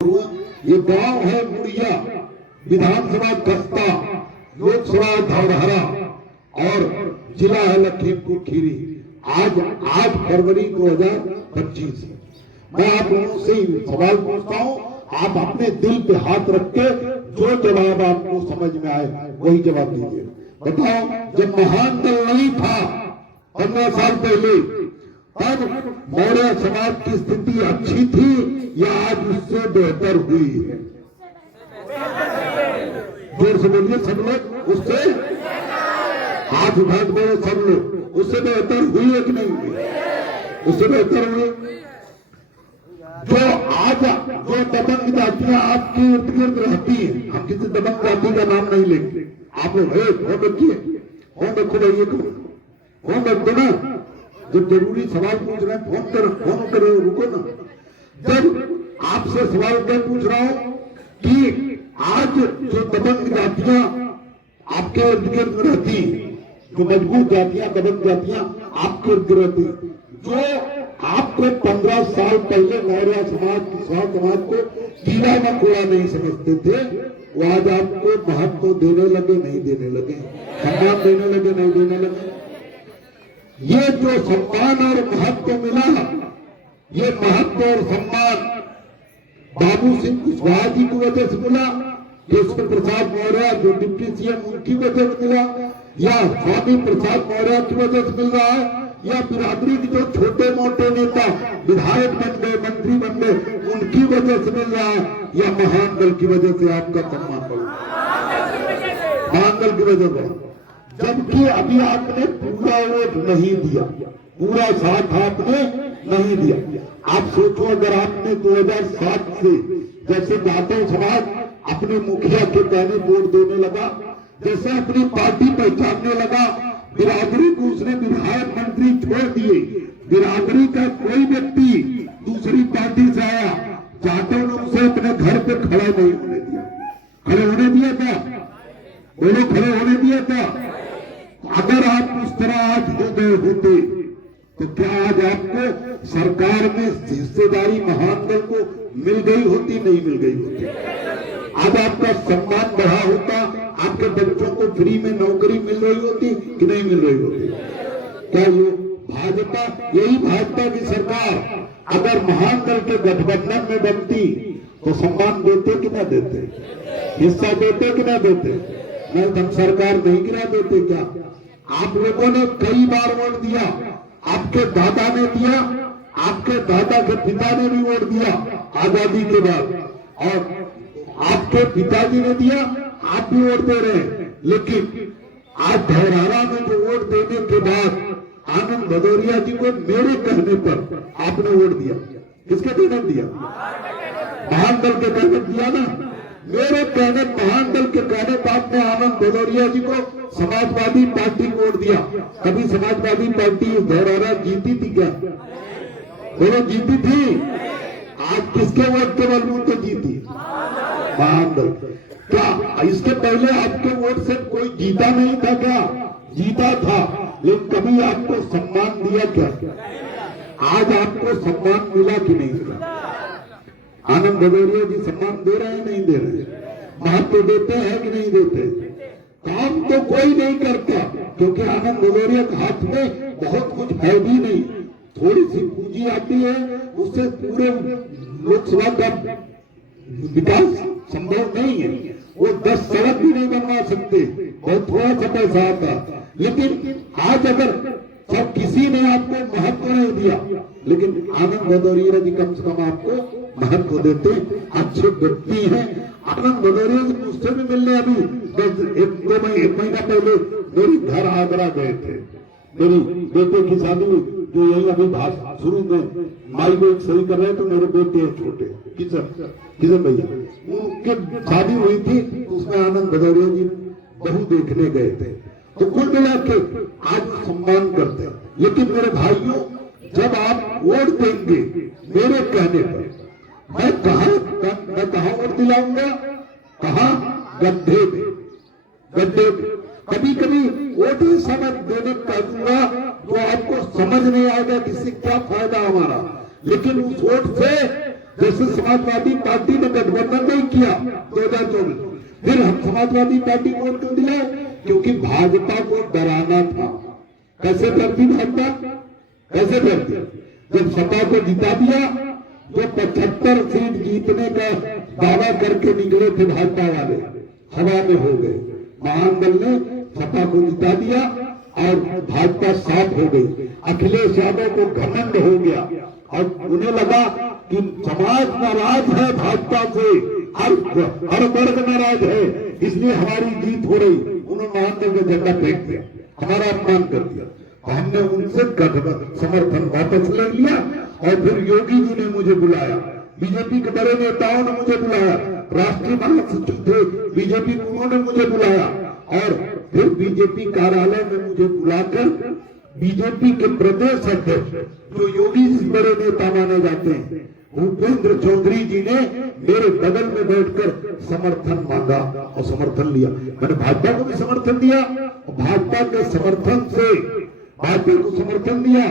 ये गांव है मुड़िया, विधानसभा कस्बा, लोकसभा धौरहरा और जिला है लखीमपुर खीरी। आज 8 फरवरी 2025। मैं आप लोगों से सवाल पूछता हूँ, आप अपने दिल पे हाथ रख के जो जवाब आपको समझ में आए वही जवाब दीजिए। बताओ, जब महान दल नहीं था 15 साल पहले, तब मौर्य समाज की स्थिति अच्छी थी या आज उससे बेहतर हुई है? जोर से बोलिए सब लोग। उससे हाथ उठा के बोलो सब लोग, उससे बेहतर हुई है कि नहीं हुई? उससे बेहतर हुई। जो आज जो दबंग जातियां आपके इर्द गिर्द रहती है, हम किसी दबंग जाति का नाम नहीं लेंगे। आप लोग फोन रखिए, फोन रखो भाई, फोन रख दो ना। जब जरूरी सवाल पूछ रहे हैं फोन करो, रुको ना। जब आपसे सवाल मैं पूछ रहा हूं कि आज जो दबंग जातियां आपके इर्द गिर्द रहती, जो मजबूत जातियां, दबंग जातियां आपके इर्द गिर्द रहती, जो आपको 15 साल पहले मौर्य समाज को कीड़ा मकोड़ा नहीं समझते थे, वो आज आपको महत्व देने लगे नहीं देने लगे, सम्मान देने लगे नहीं देने लगे। ये जो सम्मान और महत्व मिला, ये महत्व और सम्मान बाबू सिंह कुशवाहा जी की वजह से मिला, केशव प्रसाद मौर्य जो डिप्टी सीएम उनकी वजह से मिला, या स्वामी प्रसाद मौर्य की वजह से मिल रहा है, या बिरादरी के जो छोटे मोटे नेता विधायक बन गए, मंत्री बन गए, उनकी वजह से मिल रहा है, या महान दल की वजह से आपका सम्मान बढ़, महान दल की वजह से। जबकि अभी आपने पूरा वोट नहीं दिया, पूरा साथ आपने नहीं दिया। आप सोचो, अगर आपने 2007 से, जैसे जाटव समाज अपने मुखिया के कहने वोट देने लगा, जैसे अपनी पार्टी पहचानने लगा, बिरादरी को उसने विधायक मंत्री छोड़ दिए, बिरादरी का कोई व्यक्ति दूसरी पार्टी से आया, जाटव ने उसे अपने घर पे खड़ा नहीं होने दिया। खड़े होने दिया था? बोलो, खड़े होने दिया था? अगर आप उस तरह आज हो गए होते तो क्या आज आपको सरकार में हिस्सेदारी महान दल को मिल गई होती? नहीं मिल गई होती। आज आपका सम्मान बढ़ा होता, आपके बच्चों को फ्री में नौकरी मिल रही होती कि नहीं मिल रही होती? क्या ये भाजपा, यही भाजपा की सरकार अगर महान दल के गठबंधन में बनती तो सम्मान देते कि ना देते, हिस्सा देते कि ना देते? नहीं, हम सरकार नहीं गिरा देते क्या? आप लोगों ने कई बार वोट दिया, आपके दादा ने दिया, आपके दादा के पिता ने भी वोट दिया आजादी के बाद, और आपके पिताजी ने दिया, आप भी वोट दे रहे हैं। लेकिन आज धौरहरा में जो वोट देने के बाद आनंद भदौरिया जी को मेरे कहने पर आपने वोट दिया, किसके कहने दिया? महान दल के कहने दिया ना। मेरे कहने, महान दल के कहने पर आपने आनंद भदौरिया जी को समाजवादी पार्टी को वोट दिया। कभी समाजवादी पार्टी धौरहरा जीती थी क्या? बोलो, जीती थी? आज किसके वोट के बलबूते जीती? महान दल। क्या इसके पहले आपके वोट से कोई जीता नहीं था क्या? जीता था, लेकिन कभी आपको सम्मान दिया क्या? आज आपको सम्मान मिला कि नहीं मिला? आनंद भदौरिया जी सम्मान दे रहे हैं नहीं दे रहे? महत्व देते हैं कि नहीं देते? काम तो कोई नहीं करता, क्योंकि आनंद भदौरिया के हाथ में बहुत कुछ है भी नहीं। थोड़ी सी पूंजी आती है, उससे पूरे लोकसभा का विकास संभव नहीं है। वो 10 सड़क भी नहीं बनवा सकते, बहुत थोड़ा सा पैसा आता। लेकिन आज अगर सब किसी ने आपको महत्व नहीं दिया, लेकिन आनंद भदौरिया जी कम से कम आपको महत्व देते, अच्छे व्यक्ति हैं। आनंद भदौरिया जी मुझसे भी मिलने अभी एक महीना पहले मेरे घर आगरा गए थे। मेरी बेटे की शादी, जो यही अभी शुरू में माई को एक सही कर रहे तो मेरे बेटे छोटे किशन भैया, उनके शादी हुई थी, उसमें आनंद भदौरिया जी बहू देखने गए थे। तो कुल मिला के आज सम्मान करते हैं। लेकिन मेरे भाइयों, जब आप वोट देंगे मेरे कहने पर, मैं कहा वोट दिलाऊंगा? कहा? गड्ढे में। कभी कभी वोट ऐसा मैं देने कह दूंगा जो आपको समझ नहीं आएगा कि इससे क्या फायदा हमारा, लेकिन उस वोट से जैसे समाजवादी पार्टी ने गठबंधन नहीं किया 2024, फिर हम समाजवादी पार्टी को क्यों दिलाए? क्योंकि भाजपा को डराना था। कैसे डरती भाजपा? कैसे डरती? जब सपा को जिता दिया तो 75 सीट जीतने का दावा करके निकले थे भाजपा वाले, हवा में हो गए। महामंडल ने सपा को जिता दिया और भाजपा साफ हो गई। अखिलेश यादव को घमंड हो गया और उन्हें लगा कि समाज नाराज है भाजपा से, हर वर्ग नाराज है, इसलिए हमारी जीत हो रही। उन्होंने महामंडल का झंडा फेंक दिया, हमारा अपमान कर दिया। हमने उनसे समर्थन वापस ले लिया और फिर योगी जी ने मुझे बुलाया, बीजेपी के बड़े नेताओं ने मुझे बुलाया, राष्ट्रीय महासचिव थे बीजेपी, उन्होंने मुझे बुलाया और फिर बीजेपी कार्यालय में मुझे बुलाकर बीजेपी के प्रदेश अध्यक्ष जो योगी जी बड़े नेता माने जाते हैं भूपेंद्र चौधरी जी ने मेरे बगल में बैठकर समर्थन मांगा और समर्थन लिया। मैंने भाजपा को भी समर्थन दिया और भाजपा के समर्थन से भाजपा को समर्थन दिया